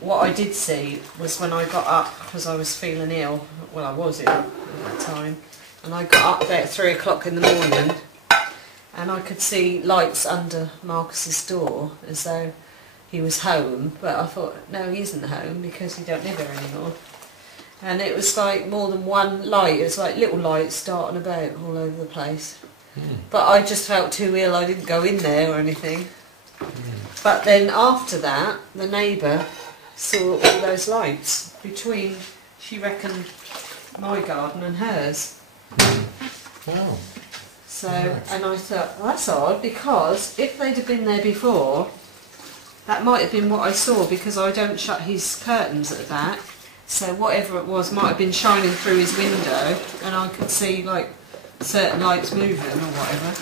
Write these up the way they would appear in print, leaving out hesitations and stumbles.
What I did see was when I got up, because I was feeling ill, well I was ill at that time, and I got up about 3 o'clock in the morning and I could see lights under Marcus's door as though he was home, but I thought, no, he isn't home because he don't live here anymore. And it was like more than one light, it was like little lights darting about all over the place. But I just felt too ill, I didn't go in there or anything. But then after that, the neighbour saw all those lights between, she reckoned, my garden and hers. Wow. So, and I thought, well, that's odd, because if they'd have been there before, that might have been what I saw, because I don't shut his curtains at the back. So whatever it was might have been shining through his window, and I could see like certain lights moving or whatever.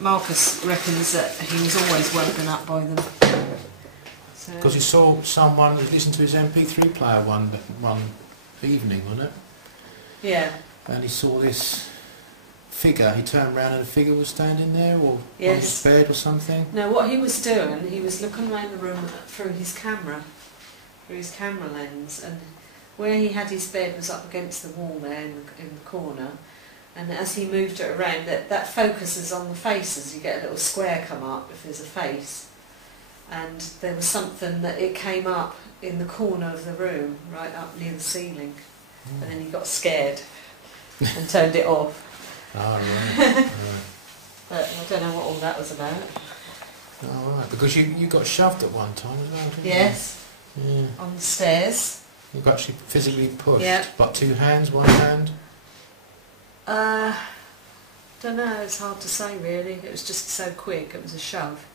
Marcus reckons that he was always woken up by them. Because he saw someone listen to his MP3 player one evening, wasn't it? Yeah. And he saw this figure. He turned around and a figure was standing there, or Yes. on his bed or something. No, what he was doing, he was looking around the room through his camera lens, and where he had his bed was up against the wall there in the corner. And as he moved it around, that focuses on the faces. You get a little square come up if there's a face. And there was something that it came up in the corner of the room, right up near the ceiling. And then he got scared and turned it off. Oh, right. But I don't know what all that was about. Oh, right. Because you got shoved at one time as well, didn't Yes, you? Yeah. on the stairs. You got actually physically pushed. Yeah. But 2 hands, 1 hand? Don't know, it's hard to say really. It was just so quick, it was a shove.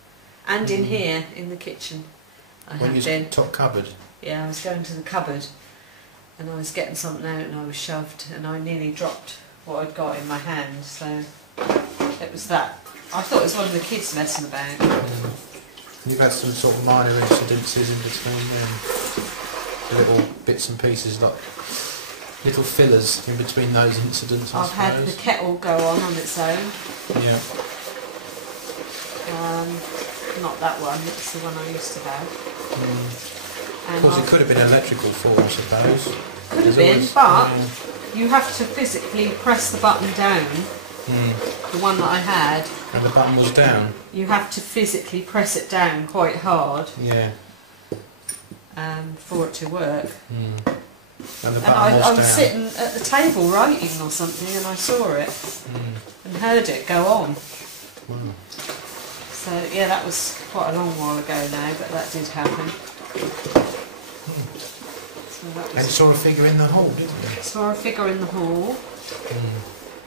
And in here, in the kitchen, I When had you been. top cupboard? Yeah, I was going to the cupboard and I was getting something out and I was shoved and I nearly dropped what I'd got in my hand, so it was that. I thought it was one of the kids messing about. You've had some sort of minor incidences in between them, little bits and pieces, like little fillers in between those incidents, I I've had the suppose. kettle go on its own. Yeah. Not that one, it's the one I used to have. Of And course, it I've- could have been an electrical fault, I suppose. Could have There's been, always- but yeah. you have to physically press the button down. The one that I had, And the button was down. you have to physically press it down quite hard Yeah. for it to work. And the And button I was was down. sitting at the table writing or something and I saw it and heard it go on. Wow. So yeah, that was quite a long while ago now, but that did happen. So that And you was, saw a figure in the hall, didn't you? saw a figure in the hall,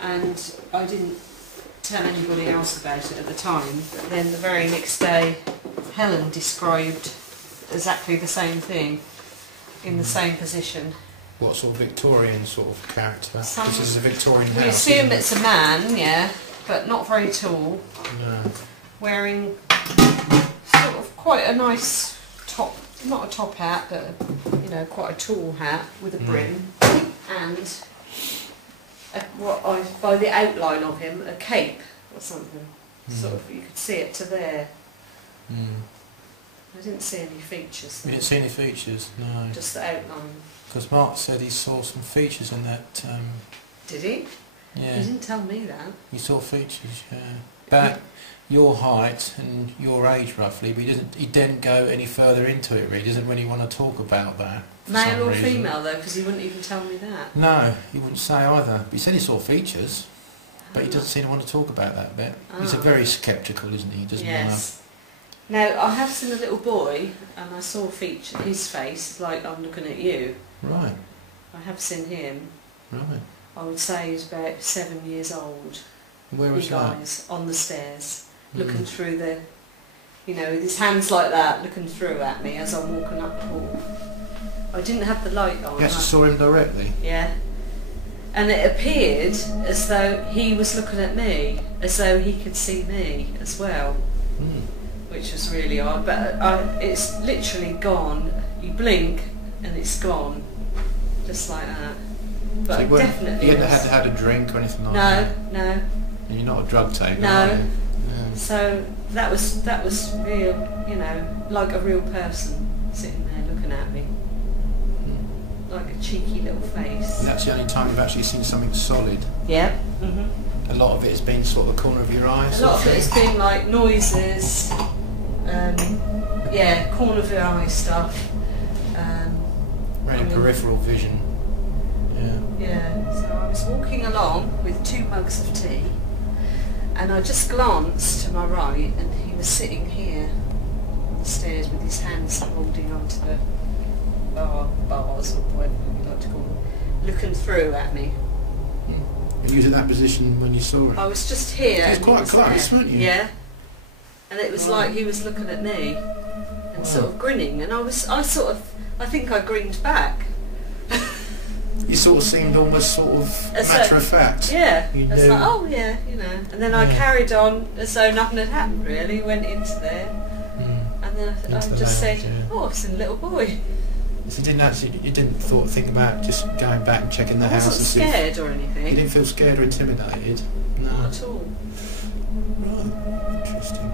and I didn't tell anybody else about it at the time, but then the very next day Helen described exactly the same thing in the same position. What sort of Victorian sort of character? This is a Victorian We house. assume isn't it? it's a man, yeah, but not very tall, No. wearing sort of quite a nice top, not a top hat, but you know, quite a tall hat with a brim, and by the outline of him, a cape or something. Sort of, you could see it to there. I didn't see any features. You didn't see any features? No. Just the outline. Because Mark said he saw some features in that. Did he? Yeah. He didn't tell me that. He saw features. Yeah. About your height and your age roughly, but he didn't go any further into it. Really, he doesn't really want to talk about that. for some Male or reason. female though, because he wouldn't even tell me that. No, he wouldn't say either. But he said he saw features, but he doesn't seem to want to talk about that bit. He's a very sceptical, isn't he? He doesn't Yes. Now, I have seen a little boy, and I saw his face, like I'm looking at you. want to. Right. I have seen him. Right. I would say he's about 7 years old. Where was Big that? eyes, on the stairs, looking through the, you know, with his hands like that, looking through at me as I'm walking up the hall. I didn't have the light on. You actually saw him directly? Yeah. And it appeared as though he was looking at me, as though he could see me as well, which was really odd. But it's literally gone. You blink and it's gone, just like that. But So definitely. you hadn't had a drink or anything like that? No, no, And you're not a drug taker, No. are you? So that was real, you know, like a real person sitting there looking at me, like a cheeky little face. And that's the only time you've actually seen something solid. Yeah. A lot of it has been sort of the corner of your eyes. A lot of it has been like noises, yeah, corner of your eye stuff. Really peripheral vision. Yeah. Yeah. So I was walking along with 2 mugs of tea, and I just glanced to my right, and he was sitting here on the stairs with his hands holding onto the bars, or whatever you like to call them, looking through at me. And you was in that position when you saw it? I was just here. It was and quite he was close, there. weren't you? Yeah. And it was like he was looking at me and sort of grinning, and I think I grinned back. You sort of seemed almost sort of matter of fact. Yeah. You It's knew. like, oh yeah, you know. And then I carried on as though nothing had happened really, went into there. And then I just said, oh, it's a little boy. So you didn't think about just going back and checking the house? I wasn't scared or anything. You didn't feel scared or intimidated? No. Not at all. Right, interesting.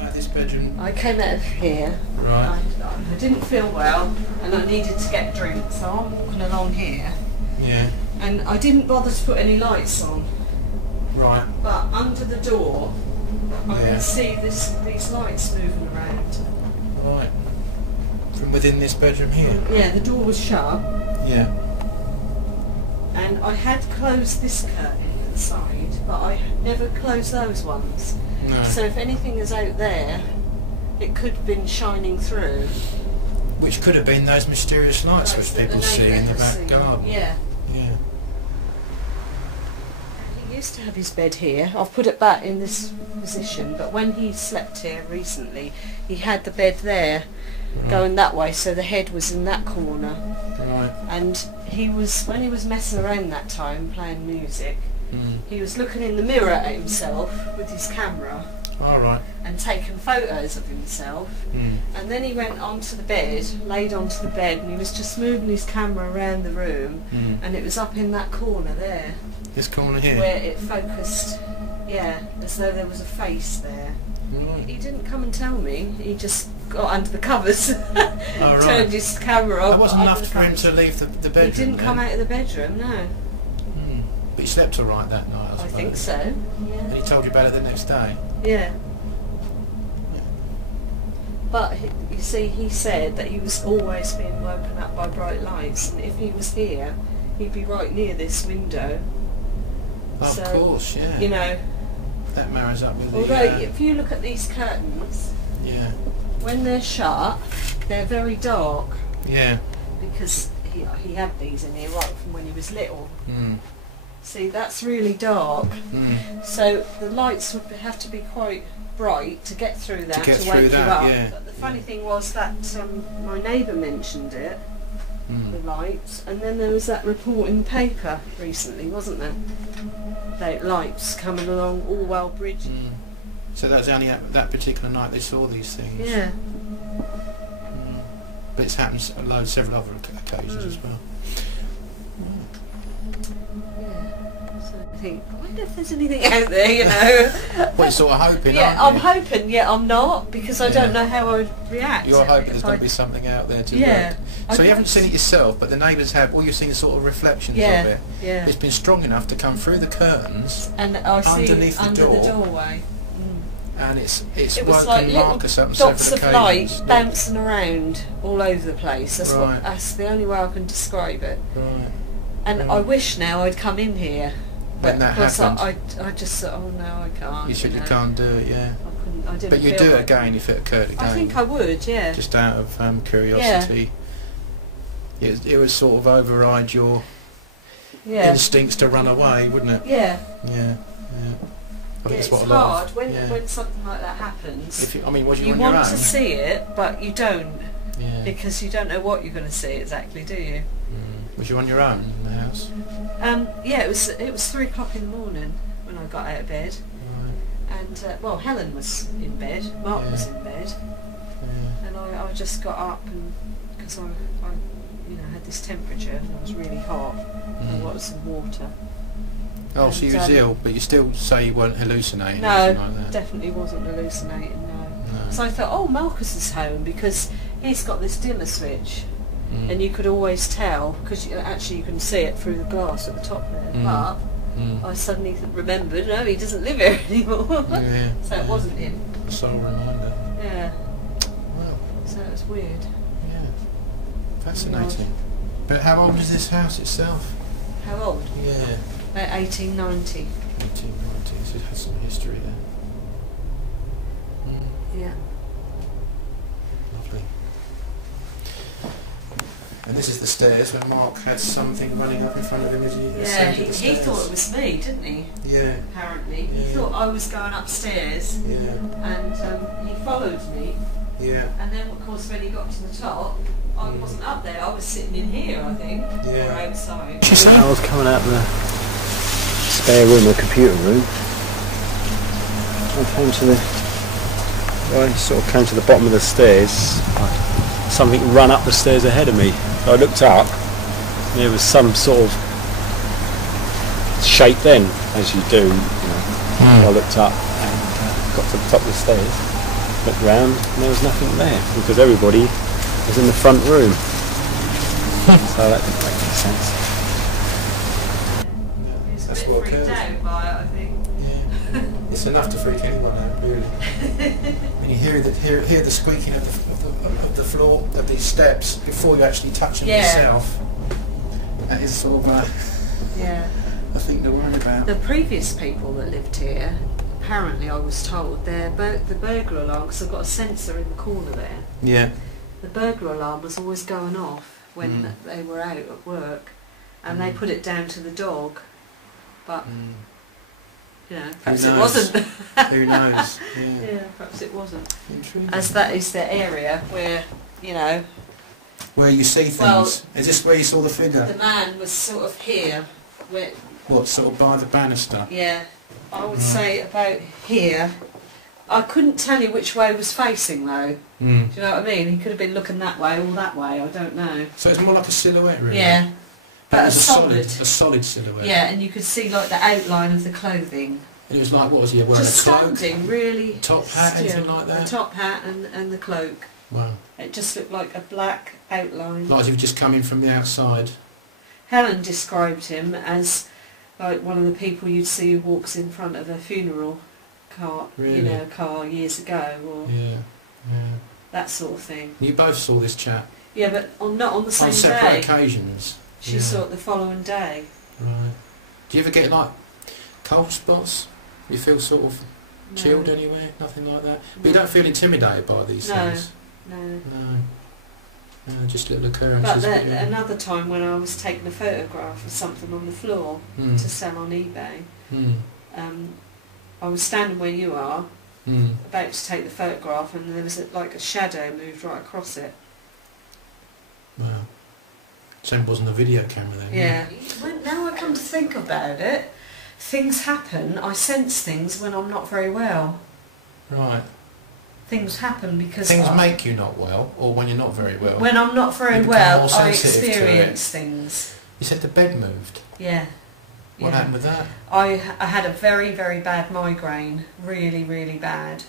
Out of this bedroom? I came out of here. Right. I didn't feel well, and I needed to get a drink, so I'm walking along here. Yeah. And I didn't bother to put any lights on. Right. But under the door, I can see these lights moving around. Right. From within this bedroom here? Yeah, the door was shut. Yeah. And I had closed this curtain at the side, but I never closed those ones. No. So if anything is out there, it could have been shining through. Which could have been those mysterious lights which people see in the back garden. Yeah. Yeah. He used to have his bed here. I've put it back in this position, but when he slept here recently, he had the bed there, going that way, so the head was in that corner. Right. And when he was messing around that time, playing music, he was looking in the mirror at himself with his camera. All right. And taking photos of himself. And then he went onto the bed, laid onto the bed, and he was just moving his camera around the room, and it was up in that corner there. This corner here? Where it focused, yeah, as though there was a face there. He didn't come and tell me, he just got under the covers, turned his camera off. That wasn't enough for him to leave the bedroom? He didn't come out of the bedroom, no. But he slept all right that night, I suppose. I think so, yeah. And he told you about it the next day? Yeah. But you see, he said that he was always being woken up by bright lights, and if he was here, he'd be right near this window. Of course, yeah. You know. That marries up with although if you look at these curtains, when they're shut, they're very dark. Yeah. Because he had these in here right from when he was little. See, that's really dark. So the lights would have to be quite bright to get through that, to wake you up. Yeah. But the funny thing was that my neighbour mentioned it, the lights, and then there was that report in the paper recently, wasn't there? About lights coming along Orwell Bridge. So that was only that particular night they saw these things? Yeah. But it's happened several other occasions as well. I think, I wonder if there's anything out there, you know. Well, you're sort of hoping, yeah, aren't you? I'm hoping, I'm not, because I don't know how I would react. You're hoping there's going to be something out there to look. So you haven't seen it yourself, but the neighbours have, all you've seen is sort of reflections of it. Yeah. It's been strong enough to come through the curtains, and I see underneath the door, the doorway. And it's it woken was like Marcus up on dots several of occasions. light bouncing around all over the place. That's Right. that's the only way I can describe it. Right. And I wish now I'd come in here. When that happened, I just thought, oh no, I can't. You said you can't do it, yeah. I didn't. But you'd do it again if it occurred again. I think I would, yeah. Just out of curiosity. Yeah. It would sort of override your instincts to run away, wouldn't it? Yeah. Yeah. I think it's what hard when something like that happens. Was you on want your own? to see it, but you don't, because you don't know what you're going to see exactly, do you? Was you on your own in the house? Yeah, it was 3 o'clock in the morning when I got out of bed, and Helen was in bed, Mark was in bed, and I just got up, and because I had this temperature and I was really hot, I wanted some water. Oh, so you was ill, but you still say you weren't hallucinating? No, or anything like that. definitely wasn't hallucinating, no. No. So I thought, oh, Marcus is home, because he's got this dimmer switch, Mm. and you could always tell, because actually you can see it through the glass at the top there, but I suddenly remembered, no, he doesn't live here anymore. Yeah. So it wasn't him. Sole reminder. Yeah. Well, So it was weird. yeah. Fascinating. But how old is this house itself? How old? Yeah. About 1890. 1890, so it has some history there. Yeah. Lovely. And this is the stairs where Mark had something running up in front of him as he Yeah, ascended he the stairs. thought it was me, didn't he? Yeah. Apparently. He Yeah. thought I was going upstairs, Yeah. and he followed me. Yeah. And then, of course, when he got to the top, I wasn't up there. I was sitting in here, I think, Yeah. or outside. I was coming out the spare room, the computer room. I came to the, well, I sort of came to the bottom of the stairs. Something ran up the stairs ahead of me. So I looked up. And there was some sort of shape then, as you do. I looked up and got to the top of the stairs. Looked round, and there was nothing there because everybody was in the front room. So that didn't make any sense. He's That's a bit what freaked occurs. out by it, I think. Yeah. It's enough to freak anyone out, really. When you hear the squeaking of the floor of these steps before you actually touch them yourself, that is sort of Yeah. a thing to worry about. The previous people that lived here, apparently I was told, the burglar alarm, because I've got a sensor in the corner there, Yeah. the burglar alarm was always going off when they were out at work, and they put it down to the dog, but you know, perhaps it knows? wasn't. Who knows? Yeah. Yeah, perhaps it wasn't. Intriguing. As that is the area where, you know, Where you see things. Well, Is this where you saw the figure? the man was sort of here, where, What, sort of by the banister? yeah, I would say about here. I couldn't tell you which way he was facing though. Mm. Do you know what I mean? He could have been looking that way or that way, I don't know. So it's more like a silhouette, really? Yeah. But But it a was solid. a solid silhouette. Yeah, and you could see like the outline of the clothing. And it was like, what was he wearing? Just a cloak? standing, really. Top hat, anything still. like that? The top hat and the cloak. Wow. It just looked like a black outline. Like as if he just come in from the outside. Helen described him as like one of the people you'd see who walks in front of a funeral car, Really? you know, car years ago, or Yeah. Yeah. that sort of thing. You both saw this chap Yeah, but not on the same on separate day. occasions. She Yeah. saw it the following day. Right. Do you ever get like cold spots? You feel sort of chilled No. anywhere? Nothing like that? But you No. don't feel intimidated by these No. things? No. No. No, just little occurrences. But then yeah. another time when I was taking a photograph of something on the floor Mm. to sell on eBay, Mm. I was standing where you are, Mm. about to take the photograph, and there was like a shadow moved right across it. Wow. So it wasn't a video camera then? Yeah. When, now I come to think about it, things happen. I sense things when I'm not very well. Right. Things happen because Things make you not well, or when you're not very well? when I'm not very You become well, more I sensitive to experience things. You said the bed moved. Yeah. What happened with that? I had a very, very bad migraine, really, really bad.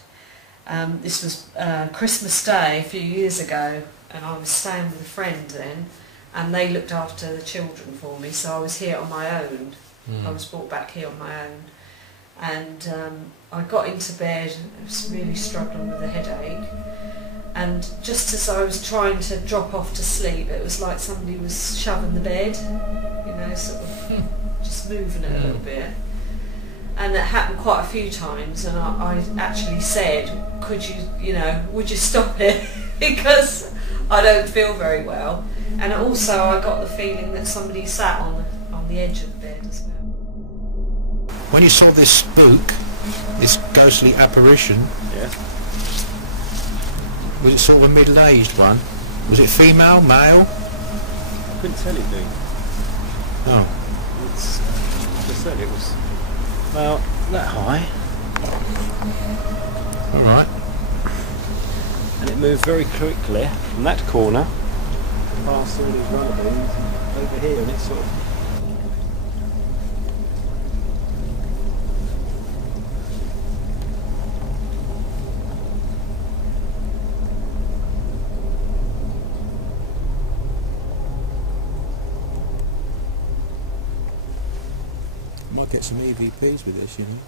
This was Christmas Day a few years ago, and I was staying with a friend then, and they looked after the children for me, so I was here on my own. I was brought back here on my own, and I got into bed. I was really struggling with a headache, and just as I was trying to drop off to sleep, it was like somebody was shoving the bed, you know, sort of just moving it a little bit. And it happened quite a few times, and I actually said, could you know, would you stop it? Because I don't feel very well. And also I got the feeling that somebody sat on the edge of the bed as well. When you saw this spook, this ghostly apparition, Yeah. was it sort of a middle-aged one? Was it female, male? I couldn't tell you, dude. Oh. It's, like I said, it was about that high, Alright. and it moved very quickly from that corner past all these runner beams over here, and it sort of Might get some EVPs with this, you know.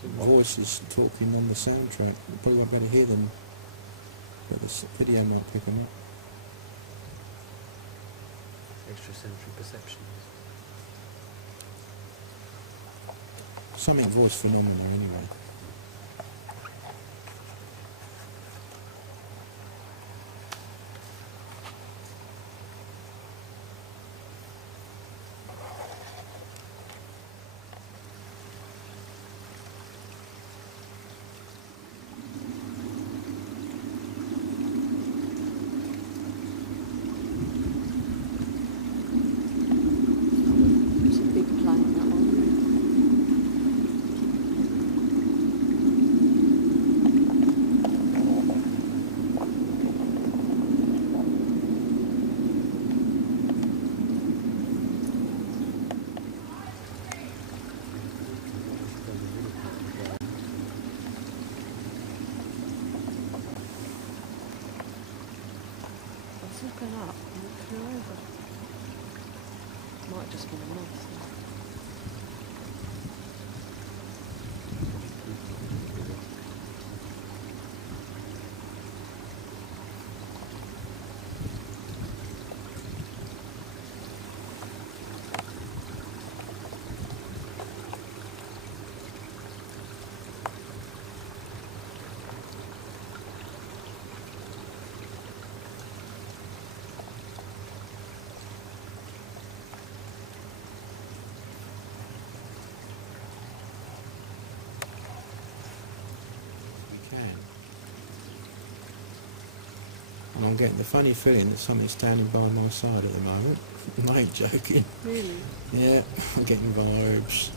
Some voices talking on the soundtrack. You probably won't be able to hear them, but the video might pick them up. Extrasensory perceptions. Something voice phenomena anyway. Looking up, looking over. Might just be a monster. And I'm getting the funny feeling that something's standing by my side at the moment. I ain't joking. Really? Yeah, I'm getting vibes.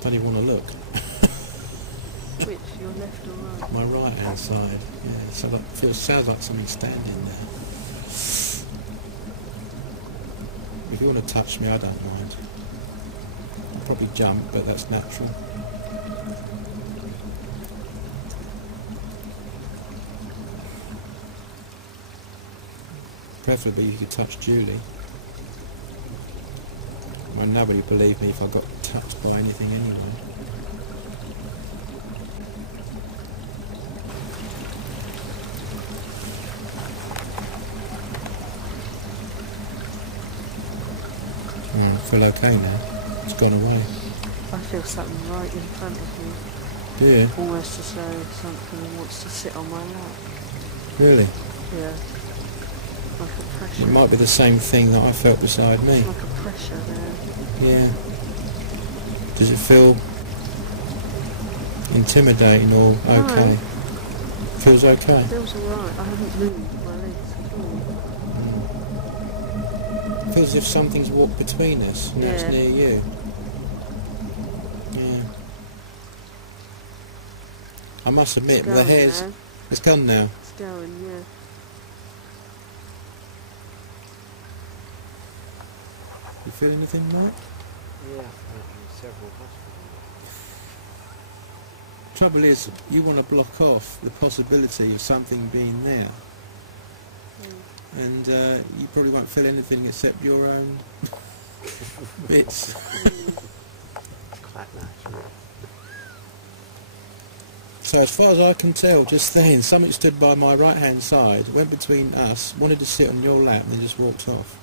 Don't even want to look. Which, your left or right? My right hand side. Yeah, so that sounds like something's standing there. If you want to touch me, I don't mind. I'll probably jump, but that's natural. Preferably you could touch Julie. Well, nobody would believe me if I got touched by anything anyway. I feel okay now. It's gone away. I feel something right in front of me. Do you? Almost as though something wants to sit on my lap. Really? Yeah. Like a pressure. It might be the same thing that I felt beside me. It's like a pressure there. Yeah. Does it feel intimidating or okay? No. Feels okay? It feels alright. I haven't moved my legs at all. Feels as if something's walked between us and it's near you. Yeah. I must admit, the hairs... Now. It's gone now. It's going, yeah. You feel anything, Mark? Yeah, several hospitals. Trouble is, you want to block off the possibility of something being there. And you probably won't feel anything except your own bits. Quite natural. So as far as I can tell, just then, something stood by my right hand side, went between us, wanted to sit on your lap and then just walked off.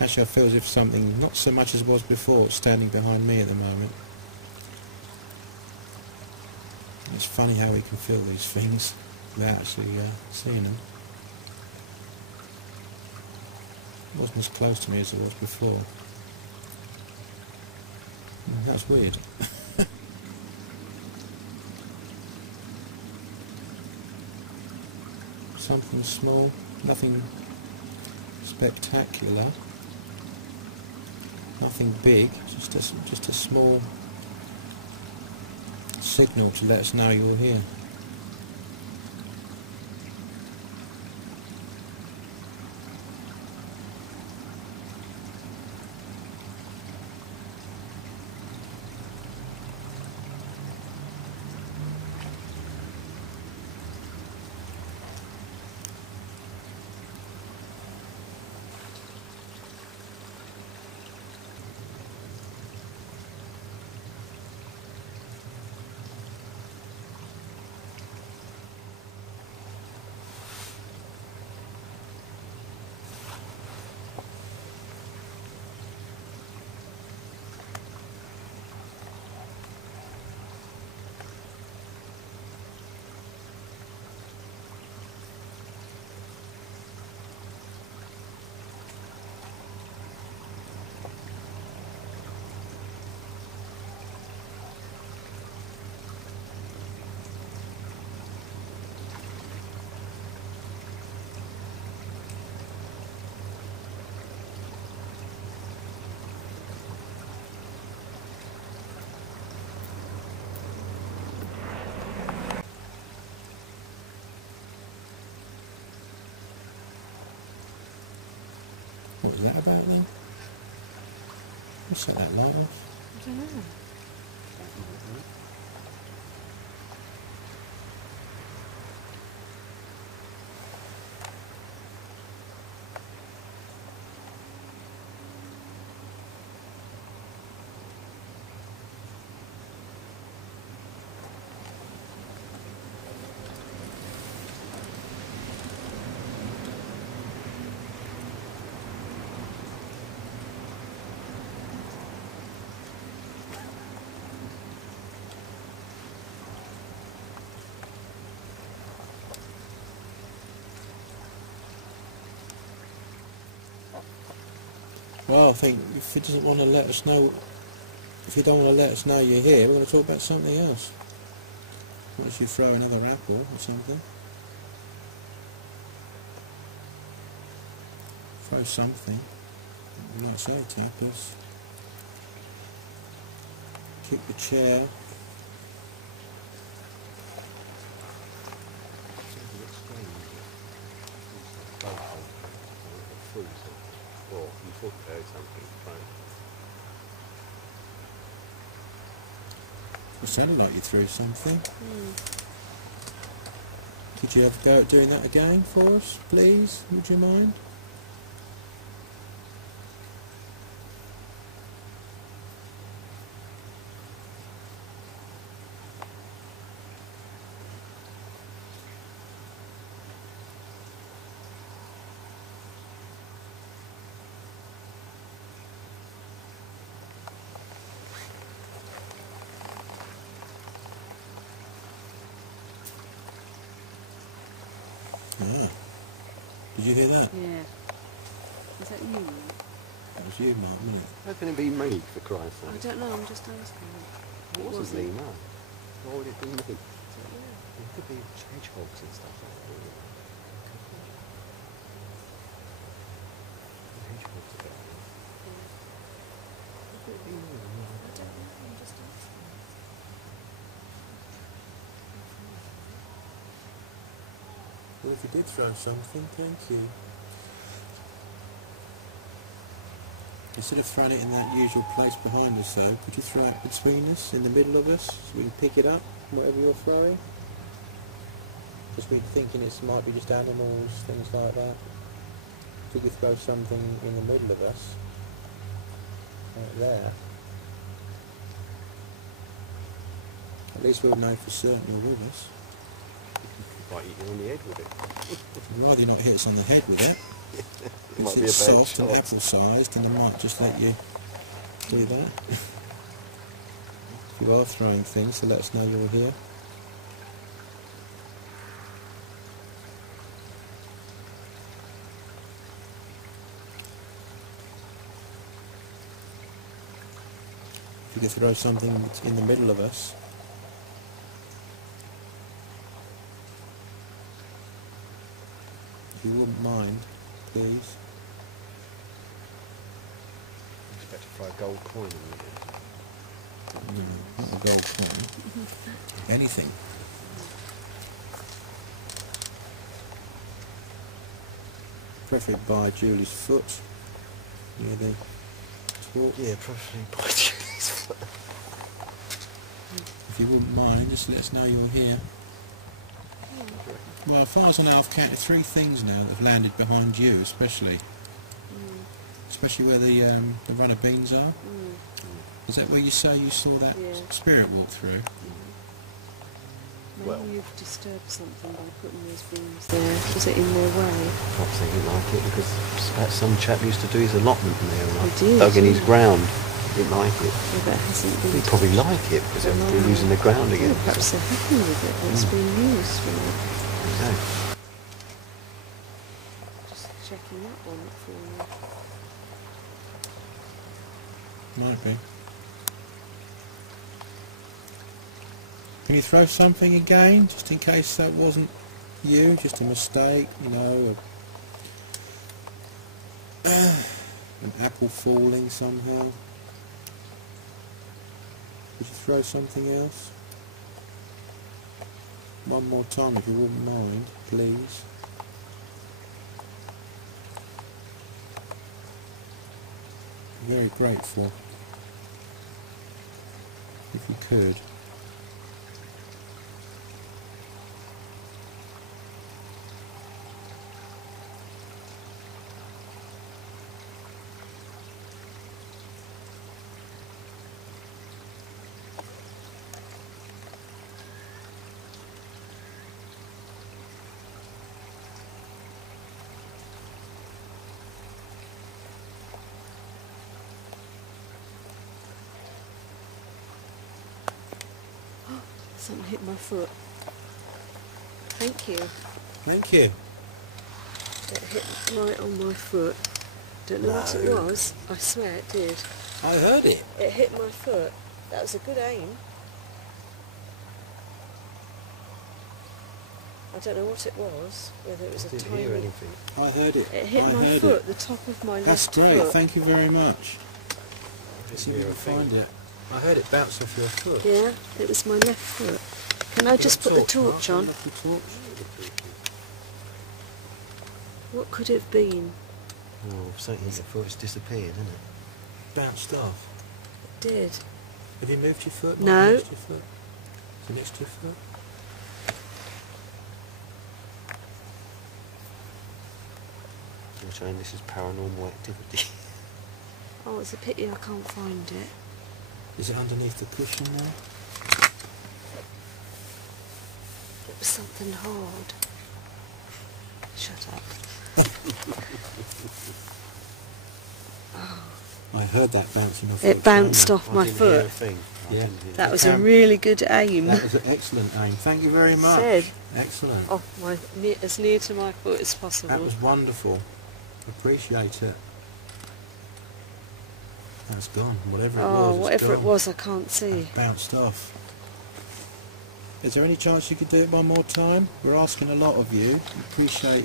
Actually I feel as if something, not so much as was before, standing behind me at the moment. It's funny how we can feel these things without actually seeing them. It wasn't as close to me as it was before. That's weird. Something small, nothing spectacular, nothing big, just a small signal to let us know you're here. What was that about then? Who set that light off? I don't know. Well, I think if he doesn't want to let us know, if you don't want to let us know you're here, we're going to talk about something else. What if you throw another apple or something? Throw something. Like I say, tappers. Kick the chair. Or you thought you heard something, right? It sounded like you threw something. Could you have a go at doing that again for us, please? Would you mind? Ah. Did you hear that? Yeah. Is that you? That was you, Mark, wasn't it? How can it be me, for Christ's I sake? don't know, I'm just asking. It wasn't me, no. Why would it be me? Yeah. It could be hedgehogs and stuff like that. Hedgehogs about it. How could it be me? I don't know, I'm just asking. Well, if you did throw something, thank you. Instead of throwing it in that usual place behind us, though, could you throw it between us, in the middle of us, so we can pick it up, whatever you're throwing? Just we're thinking it might be just animals, things like that. Could you throw something in the middle of us, like there? At least we'll know for certain you're with us. Might eat you on the head with it. I'd rather not hit us on the head with it. It might If be a it's bad soft and shot. apple-sized, then I might just let you do that. If you are throwing things, to let us know you're here. If you could throw something that's in the middle of us. If you wouldn't mind, please. I expect to throw a gold coin in the No, not a gold coin. Anything. Preferably by Julie's foot. Near the talk. Yeah, preferably by Julie's foot. If you wouldn't mind, just let us know you're here. Well, as far as I know, I've counted 3 things now that have landed behind you, especially. Especially where the runner beans are. Is that where you say you saw that spirit walk through? Maybe Well- you've disturbed something by putting those beams there. Was it in their way? Perhaps they didn't like it because some chap used to do his allotment in there and He did, dug in his yeah. ground. He didn't like it. Yeah, but it hasn't been... He'd probably like it because No. they're using the ground again. Yeah, perhaps they're happy with it. It's being used, right? Okay. Just checking that one for you. Might be. Can you throw something again, just in case that wasn't you, just a mistake, you know, an apple falling somehow? Could you throw something else? One more time if you wouldn't mind, please. very grateful if you could. Something hit my foot. Thank you. Thank you. It hit right on my foot. Don't know what it was. I swear it did. I heard it. It hit my foot. That was a good aim. I don't know what it was. Whether it was a tiny. Hear anything? I heard it. It hit my foot, the top of my That's left great. foot. Thank you very much. Let's see if we can find it. I heard it bounce off your foot. Yeah, it was my left foot. Can I just put the torch on? What could it have been? Oh, something in your foot's disappeared, isn't it? Bounced off. It did. Have you moved your foot? No. Next to your foot? Is it next to your foot? You're saying this is paranormal activity. Oh, it's a pity I can't find it. Is it underneath the cushion there? It was something hard. Shut up. I heard that bouncing off. It bounced off my I didn't hear a foot. thing. Yeah. That was a really good aim. That was an excellent aim. Thank you very much. Said. Excellent. Off as near to my foot as possible. That was wonderful. Appreciate it. That's gone. Whatever it was. Oh, it's whatever it gone. was, I can't see. That bounced off. Is there any chance you could do it one more time? We're asking a lot of you. We appreciate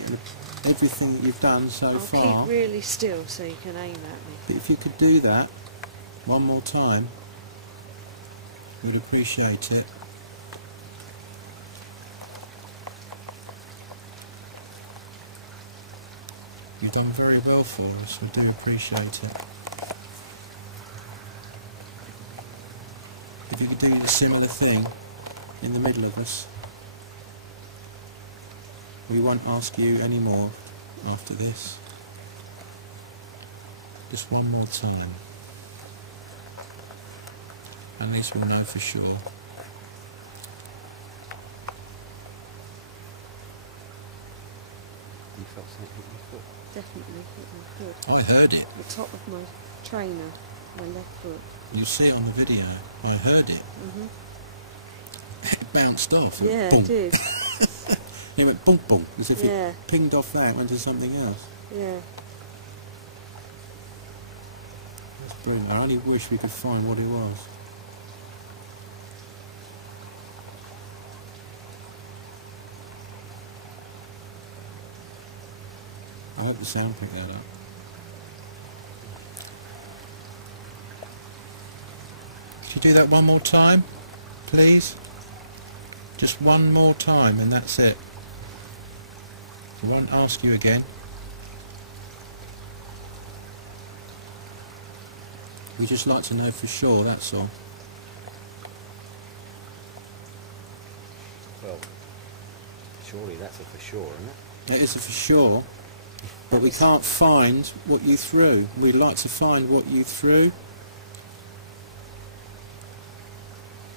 everything that you've done so I'll far. keep really still so you can aim at me. But if you could do that one more time, we'd appreciate it. You've done very well for us. We do appreciate it. If you could do a similar thing in the middle of us, we won't ask you any more after this. Just one more time. At least we'll know for sure. You felt something hit your foot? Definitely hit my foot. I heard it. The top of my trainer, my left foot. You see it on the video. I heard it. Mhm. It bounced off. Yeah, boom. it did. It went boom boom, as if Yeah. it pinged off that and went to something else. Yeah. That's brilliant. I only wish we could find what it was. I hope the sound picked that up. Could you do that one more time, please? Just one more time and that's it. I won't ask you again. We just like to know for sure, that's all. Well, surely that's a for sure, isn't it? It is a for sure, but we can't find what you threw. We'd like to find what you threw.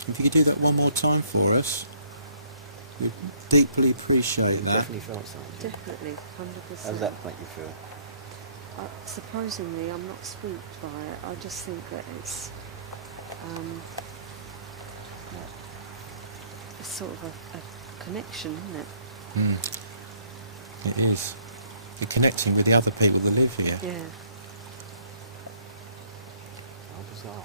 If you could do that one more time for us, we'd deeply appreciate You that. definitely felt something. didn't you? Definitely, 100%. How does that make you feel? Surprisingly, I'm not spooked by it. I just think that it's sort of a connection, isn't it? It is. You're connecting with the other people that live here. Yeah. How bizarre.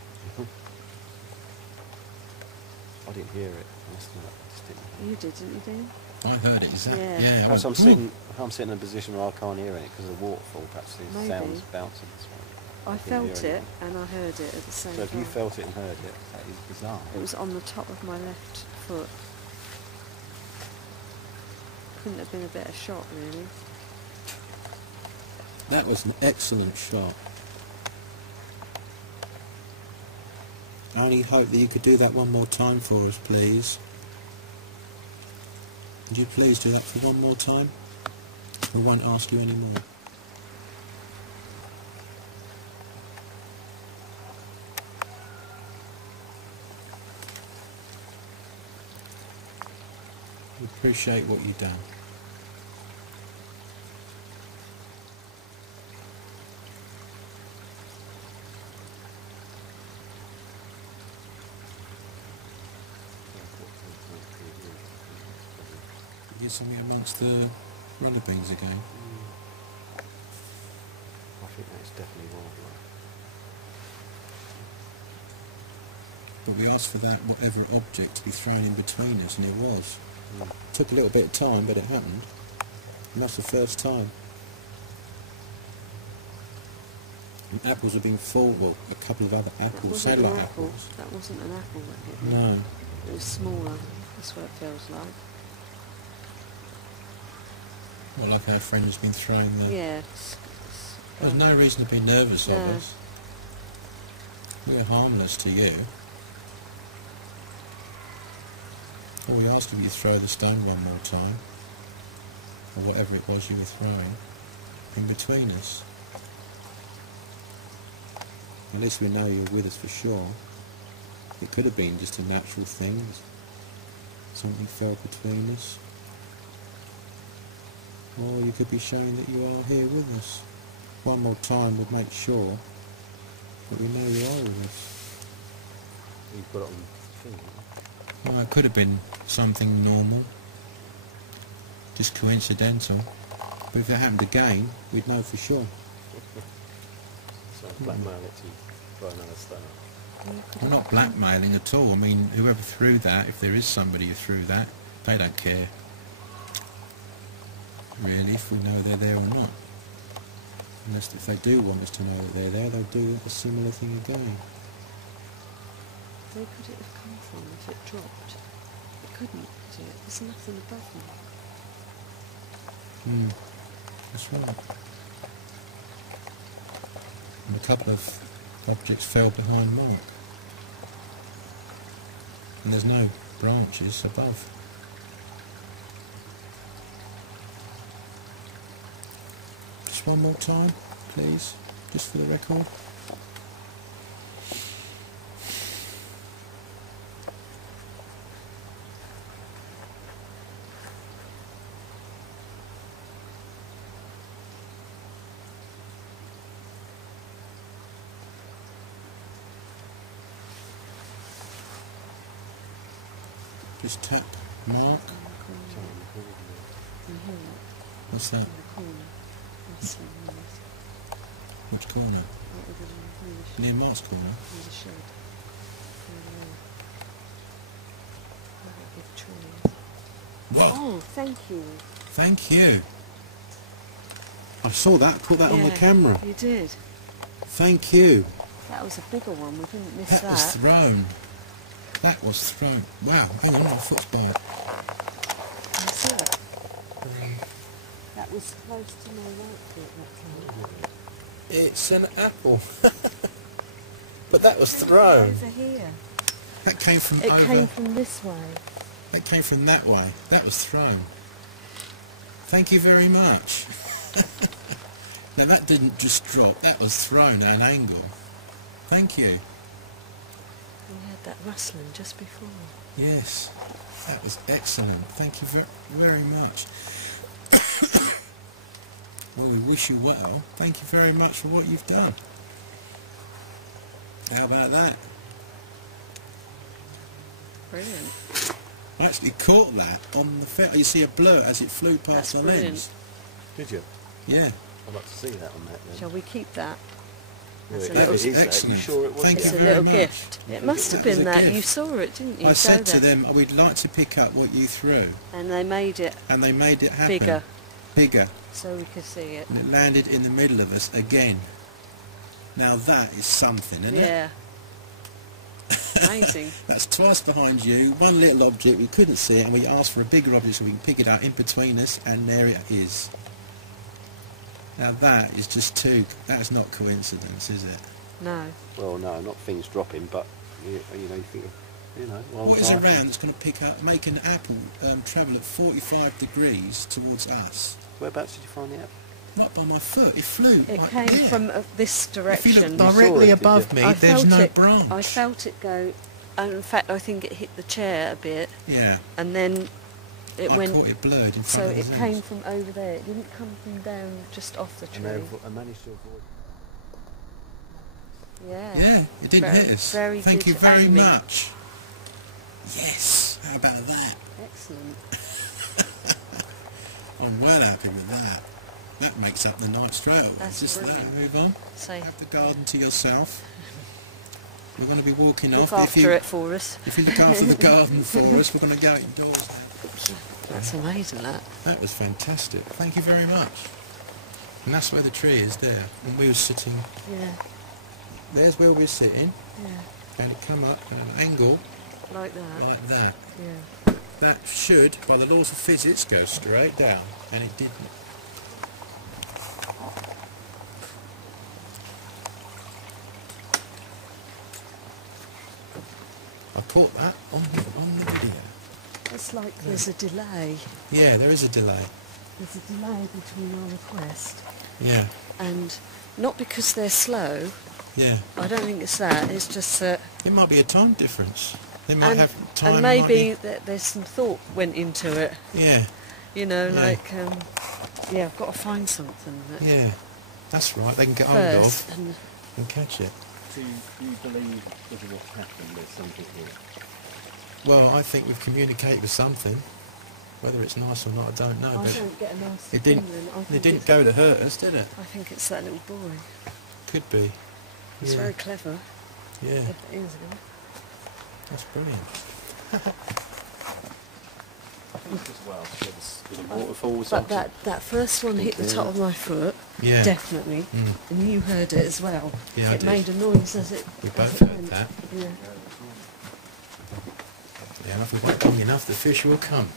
I didn't hear it. I just didn't hear it. You did, didn't you, Dean? I heard it, is that? Yeah. Perhaps went, if I'm sitting in a position where I can't hear it because of the waterfall, perhaps the Maybe. sound's bouncing this way. I didn't felt hear it and I heard it at the same So if time. you felt it and heard it, that is bizarre. It was on the top of my left foot. Couldn't have been a better shot, really. That was an excellent shot. I only hope that you could do that one more time for us, please. Would you please do that for one more time? I won't ask you any more. We appreciate what you've done. Get something amongst the runner beans again. I think that's definitely wildlife. But we asked for that whatever object to be thrown in between us, and it was. Took a little bit of time, but it happened. And that's the first time. And apples have been full, well, a couple of other apples, satellite apples. That wasn't an apple that hit me. No. It was smaller. That's what it feels like. Well, like our friend has been throwing the... Yeah. There's no reason to be nervous of No. us. We're harmless to you. All we ask of you throw the stone one more time, or whatever it was you were throwing, in between us. At least we know you're with us for sure. It could have been just a natural thing. Something fell between us. Or you could be showing that you are here with us. One more time would make sure that we know you are with us. You've got it on film. Well, it could have been something normal, just coincidental. But if it happened again, we'd know for sure. So blackmail it to throw another stone. We're not blackmailing at all. I mean, whoever threw that, if there is somebody who threw that, they don't care. Really, if we know they're there or not. Unless if they do want us to know that they're there, they'll do a similar thing again. Where could it have come from if it dropped? It couldn't, could it? There's nothing above me. That's right. And a couple of objects fell behind Mark. And there's no branches above. Just one more time, please, just for the record. Just tap Mark. What's that? Which corner? Near Mark's corner? Near the shed. What? Oh, thank you. Thank you. I saw that, put that on the camera. You did. Thank you. That was a bigger one, we didn't miss That that. was thrown. That was thrown. Wow, hang on, my foot's by it. Can you see it? That was close to my right foot that time. It's an apple. But that was thrown. Over here. That came from It over. came from this way. That came from that way. That was thrown. Thank you very much. Now that didn't just drop, that was thrown at an angle. Thank you. We had that rustling just before. Yes, that was excellent. Thank you very much. Well, we wish you well. Thank you very much for what you've done. How about that? Brilliant. I actually caught that on the film. You see a blur as it flew past That's the brilliant. lens. Did you? Yeah. I'd like to see that on that then. Shall we keep that? Yeah, That's a if little- it is that, Excellent. you sure it was Thank that? you It's a very little much. gift. It must have That was been a that. gift. You saw it, didn't you? I said So to that- them, we'd like to pick up what you threw. And they made it And they made it happen. bigger, Bigger. so we could see it. And it landed in the middle of us again. Now that is something, isn't it? Yeah. Amazing. That's twice behind you, one little object, we couldn't see it, and we asked for a bigger object so we can pick it up in between us, and there it is. Now that is just that is not coincidence, is it? No. Well, no, not things dropping, but you know, you think, you know, well, What is around that's going to pick up, make an apple travel at 45 degrees towards us? Whereabouts did you find the apple? Right by my foot. It flew. It like came there. from this direction. If you look saw directly it, did above you? me, I there's felt no it, branch. I felt it go, and in fact I think it hit the chair a bit, Yeah. and then it I went, caught it blurred in front so of it his came house. from over there. It didn't come from down just off the And tree. I managed to avoid. Yeah. Yeah, it didn't Very- hit us. very Thank you good very aiming. much. Yes. How about that? Excellent. I'm well happy with that. That makes up the night straight away. That's Just that. brilliant. Move on. So Have the garden to yourself. We're going to be walking look off. after it for us. If you look after the garden for us, we're going to go indoors now. That's amazing, that. That was fantastic. Thank you very much. And that's where the tree is there. And we were sitting, Yeah, there's where we're sitting. yeah. And it come up at an angle Like that. like that. Yeah. That should, by the laws of physics, go straight down. And it didn't. I caught that on the video. It's like there's a delay. Yeah, there is a delay. There's a delay between our request. Yeah, And not because they're slow, yeah. I don't think it's that, it's just that... It might be a time difference. They might And, have time. and might maybe that there's some thought went into it. Yeah, You know, Yeah. like, yeah, I've got to find something that yeah. That's right. They can get hold first. of and catch it. Do you believe because of what's happened there's something here? Well, I think we've communicated with something. Whether it's nice or not, I don't know. I But don't get a nice it didn't. feeling. I It think didn't it's- go to hurt us, did it? I think it's that little boy. Could be. He's Yeah. very clever. Yeah, It is, isn't it? that's brilliant. I think as well, with the waterfalls. But that first one hit the top of my foot, Yeah. definitely, Mm. and you heard it as well. Yeah, I It did. made a noise as it We as both it heard went. that. Yeah. Yeah, and if we wait long enough, the fish will come.